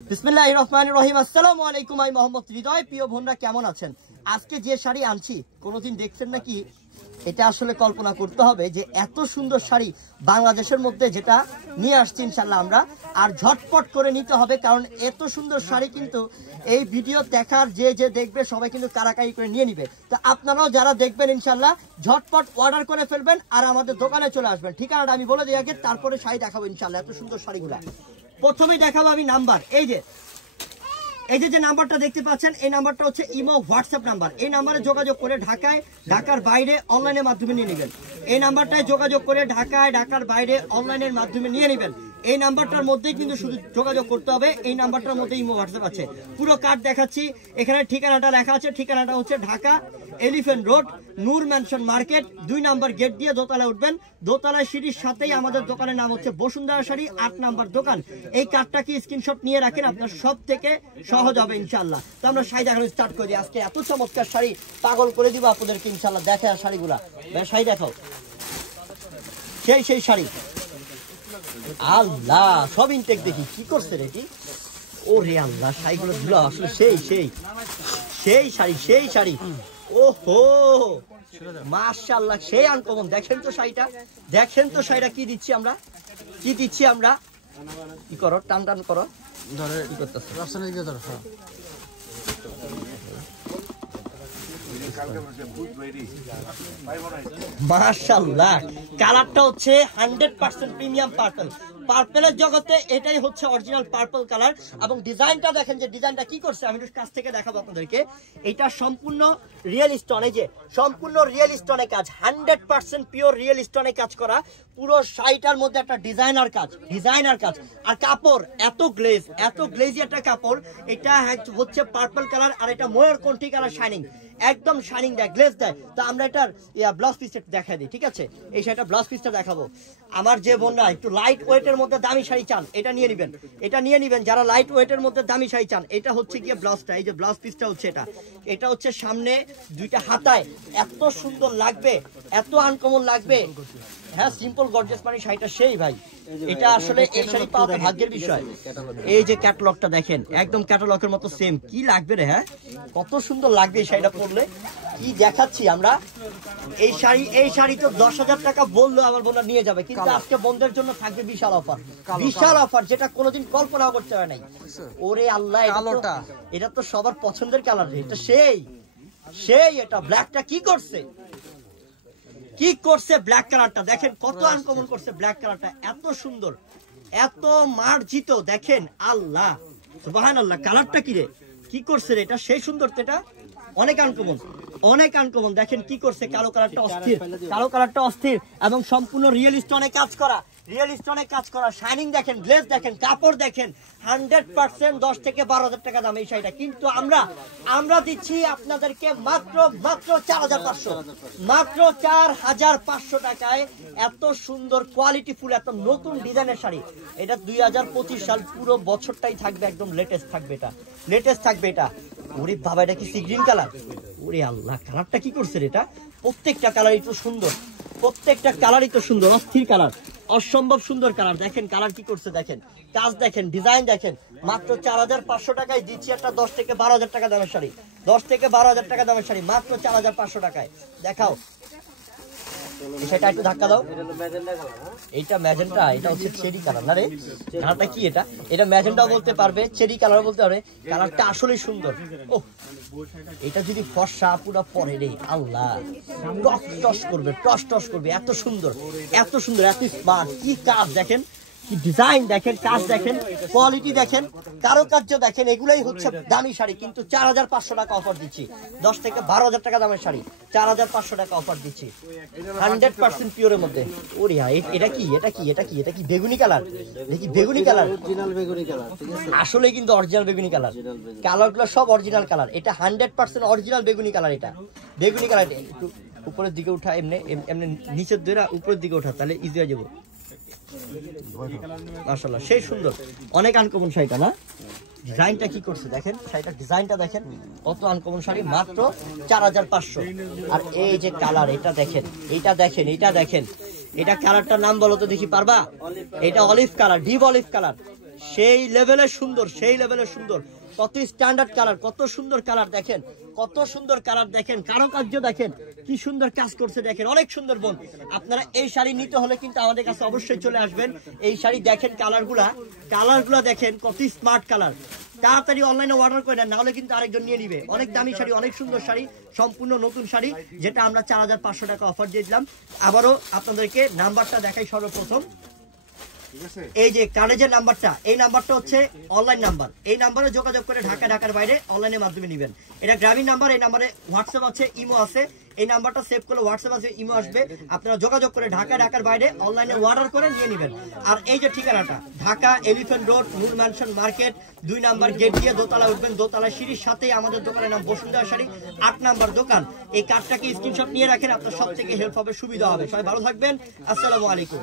বিসমিল্লাহির রহমানির রহিম। আসসালামু আলাইকুম। আমি মোহাম্মদ হৃদয়। প্রিয় বোনরা কেমন আছেন? আজকে যে শাড়ি আনছি কোনোদিন দেখছেন নাকি? এটা আসলে কল্পনা করতে হবে যে এত সুন্দর শাড়ি বাংলাদেশের মধ্যে যেটা নিয়ে আসছি ইনশাল্লাহ আমরা, আর ঝটপট করে নিতে হবে, কারণ এত সুন্দর শাড়ি কিন্তু এই ভিডিও দেখার যে দেখবে সবাই কিন্তু কারাকারি করে নিয়ে নিবে। তো আপনারাও যারা দেখবেন ইনশাল্লাহ ঝটপট অর্ডার করে ফেলবেন আর আমাদের দোকানে চলে আসবেন। ঠিকানাটা আমি বলে দিই আগে, তারপরে শাড়ি দেখাবো ইনশাল্লাহ। এত সুন্দর শাড়িগুলা প্রথমে দেখাবো আমি নাম্বার। এই যে নাম্বারটা দেখতে পাচ্ছেন, এই নাম্বারটা হচ্ছে ইমো হোয়াটসঅ্যাপ নাম্বার। এই নাম্বারে যোগাযোগ করে ঢাকার বাইরে অনলাইনের মাধ্যমে নিয়ে নেবেন। এই নাম্বারটায় যোগাযোগ করে ঢাকার বাইরে অনলাইনের মাধ্যমে নিয়ে নেবেন। এই নাম্বারটার মধ্যেই কিন্তু শুধু যোগাযোগ করতে হবে। এই নাম্বারটার মধ্যে ইমো হোয়াটসঅ্যাপ আছে। পুরো কার্ড দেখাচ্ছি, এখানে ঠিকানাটা লেখা আছে। ঠিকানাটা হচ্ছে ঢাকা এলিফ্যান্ট রোড, নূর ম্যানশন মার্কেট, 2 নম্বর গেট দিয়ে দোতলায় উঠবেন। দোতলায় সিঁড়ির সাথেই আমাদের দোকানের নাম হচ্ছে বসুন্ধরা শাড়ি, 8 নম্বর দোকান। এই কার্ডটা কি স্ক্রিনশট নিয়ে রাখেন, আপনার সব থেকে সহজ হবে ইনশাল্লাহ। তো আমরা শাড়ি দেখানো স্টার্ট করে দিই। আজকে এত চমৎকার শাড়ি পাগল করে দিব আপনাদেরকে ইনশাল্লাহ। দেখে আর শাড়িগুলা, শাড়ি দেখাও, সেই শাড়ি। আল্লাহ, সব ইনটেক দেখি কি করছে রে কি। ওরে আল্লাহ, শাড়িগুলো ধুলো আসলে সেই শাড়ি। ওহো মাশাআল্লাহ, সেই আনকমন। দেখেন তো শাড়িটা কি দিচ্ছি আমরা, কি করো, টান করো, ধরে কি করতেছ? মাশাআল্লাহ, কালারটা হচ্ছে 100% প্রিমিয়াম পার্পল। পার্পলের জগতে এটাই হচ্ছে অরিজিনাল পার্পল কালার। এবং ডিজাইনটা দেখেন, যে ডিজাইনটা কি করছে আমি একটু কাছ থেকে দেখাবো আপনাদেরকে। এটা সম্পূর্ণ রিয়েল স্টোন, এই যে সম্পূর্ণ রিয়েল স্টোনে কাজ, 100% পিওর রিয়েল স্টোনে কাজ করা। পুরো শাড়িটার মধ্যে একটা ডিজাইনার কাজ। আর কাপড় এত গ্লেজি একটা কাপড়। এটা হচ্ছে পার্পল কালার, আর এটা ময়ূরকণ্ঠী কালার, শাইনিং, একদম শাইনিং দেয়, গ্লেজ দেয়। তো আমরা এটার ব্লাউজ পিসটা দেখাই দিই, ঠিক আছে? এই শাড়িটা ব্লাউজ পিসটা দেখাবো। আমার যে বোনরা একটু লাইট ওয়েটের মধ্যে দামি শাড়ি চান, এটা নিয়ে নিবেন। যারা লাইট ওয়েটের মধ্যে দামি শাড়ি চান, এটা হচ্ছে গিয়ে ব্লাউজটা। এই যে ব্লাউজ পিসটা হচ্ছে এটা হচ্ছে সামনে 2টা হাতায়, এত সুন্দর লাগবে, এত আনকমন লাগবে। হ্যাঁ, সিম্পল গর্জিয়াস মানে শাড়িটা সেই ভাই। এটা আসলে এই শাড়ি পাওয়া ভাগ্যের বিষয়। এই যে ক্যাটালগটা দেখেন, একদম ক্যাটালগের মতো সেম। কি লাগবে রে, হ্যাঁ কত সুন্দর লাগবে এই শাড়িটা পরলে। কি দেখাচ্ছি আমরা, এই শাড়ি তো 10,000 টাকা বললো আমার বোনরা নিয়ে যাবে, কিন্তু আজকে বন্ধের জন্য থাকবে বিশাল অফার, যেটা কোনোদিন কল্পনা করতে হয় নাই। ওরে আল্লাহ, এটা তো সবার পছন্দের কালার। এটা সেই এটা ব্ল্যাকটা কি করছে ব্ল্যাক কালারটা দেখেন, কত আনকমন করছে ব্ল্যাক কালারটা। এত সুন্দর, এত মার্জিত, দেখেন আল্লাহ সুবহানাল্লাহ। কালারটা কি করছে রে, এটা সেই সুন্দর। এটা অনেক আনকমন দেখেন কি করছে। কালো কালারটা অস্থির এবং সম্পূর্ণ রিয়েল স্টোনে কাজ করা, শাইনিং দেখেন, গ্লেজ দেখেন, কাপড় দেখেন, 100% 10 থেকে 12,000 টাকা দাম এই শাড়িটা। কিন্তু আমরা দিচ্ছি আপনাদেরকে মাত্র 4,500 টাকায়। এত সুন্দর কোয়ালিটি ফুল, এত নতুন ডিজাইনের শাড়ি। এটা 2025 সাল, পুরো বছরটাই থাকবে একদম লেটেস্ট থাকবে এটা। ওরে বাবা, এটা কি সি গ্রিন কালার? ওরে আল্লাহ, কালারটা কি করছে এটা? প্রত্যেকটা কালারই তো সুন্দর, অস্থির কালার, অসম্ভব সুন্দর কালার। দেখেন কালার কি করছে, দেখেন কাজ, দেখেন ডিজাইন, দেখেন। মাত্র 4,500 টাকায় দিচ্ছি একটা 10 থেকে 12,000 টাকা দামের শাড়ি। মাত্র 4,500 টাকায়। দেখাও সেটা, একটু ধাক্কা দাও। এইটা ম্যাজেন্টা, এটা হচ্ছে চেরি কালার না রে? কালারটা কি এটা ম্যাজেন্টাও বলতে পারবে, চেরি কালার বলতে পারবে। কালারটা আসলেই সুন্দর। ওহ, এটা যদি ফর্সা পুরো পরে রে আল্লাহ, টস টস করবে। এত সুন্দর, এত স্মার্ট। কি কাজ দেখেন, কি ডিজাইন দেখেন, কাজ দেখেন, কোয়ালিটি দেখেন, কারুকার্য দেখেন। এগুলাই হচ্ছে দামি শাড়ি। কিন্তু 4,500 টাকা অফার দিচ্ছি। 10 থেকে 12,000 টাকা দামের শাড়ি, 4,500 টাকা অফার দিচ্ছি, 100% পিওরের মধ্যে। ওরে এটা কি বেগুনি কালার? দেখি বেগুনি কালার, আসলে কিন্তু অরিজিনাল বেগুনি কালার। কালারগুলো সব অরিজিনাল কালার। এটা 100% অরিজিনাল বেগুনি কালার। এটা বেগুনি কালার। একটু উপরের দিকে উঠা, এমনি নিচের দিকে উপরের দিকে উঠা, তাহলে ইজি হয়ে যাবো। মাশাআল্লাহ, সেই সুন্দর, অনেক আনকমন শাড়িটা না? ডিজাইনটা কি করছে দেখেন, শাড়িটার ডিজাইনটা দেখেন, কত আনকমন শাড়ি। মাত্র 4,500। আর এই যে কালার, এটা দেখেন, এটা কালারটার নাম বলো তো দেখি, পারবা? এটা olive colour, deep olive colour. সেই লেভেলে সুন্দর, সেই লেভেলে সুন্দর। কত স্ট্যান্ডার্ড কালার, কত সুন্দর কালার দেখেন, কত সুন্দর কালার দেখেন, কারুকার্য দেখেন, কি সুন্দর কাজ করছে দেখেন, অনেক সুন্দর বোন। আপনারা এই শাড়ি নিতে হলে কিন্তু আমাদের কাছে অবশ্যই চলে আসবেন। এই শাড়ি দেখেন, কালারগুলা দেখেন, কত স্মার্ট কালার। তাড়াতাড়ি অনলাইনে অর্ডার করে নেন, নাহলে কিন্তু আরেকজন নিয়ে নিবে। অনেক দামি শাড়ি, অনেক সুন্দর শাড়ি, সম্পূর্ণ নতুন শাড়ি, যেটা আমরা 4500 টাকা অফার দিয়ে দিলাম। আবারও আপনাদেরকে নাম্বারটা দেখাই সর্বপ্রথম। এই যে কানেজের নাম্বারটা, এই নাম্বারটা হচ্ছে অনলাইন নাম্বার। এই নাম্বারে যোগাযোগ করে ঢাকার বাইরে অনলাইনের মাধ্যমে নেবেন। এটা গ্রামীণ নাম্বার। এই নাম্বারে হোয়াটসঅ্যাপ আছে, ইমো আছে। এই নাম্বারটা সেভ করলে হোয়াটসঅ্যাপ আছে, ইমো আসবে। আপনারা যোগাযোগ করে ঢাকার বাইরে অনলাইনে অর্ডার করে নিয়ে নেবেন। আর এই যে ঠিকানাটা, ঢাকা এলিফ্যান্ট রোড, নূর ম্যানশন মার্কেট, 2 নাম্বার গেট দিয়ে দোতলা উঠবেন। দোতলা সিঁড়ির সাথেই আমাদের দোকানের নাম বসুন্ধরা শাড়ি, 8 নাম্বার দোকান। এই কার্ডটাকে স্ক্রিনশট নিয়ে রাখেন, আপনার সব থেকে হেল্প হবে, সুবিধা হবে। সবাই ভালো থাকবেন। আসসালামু আলাইকুম।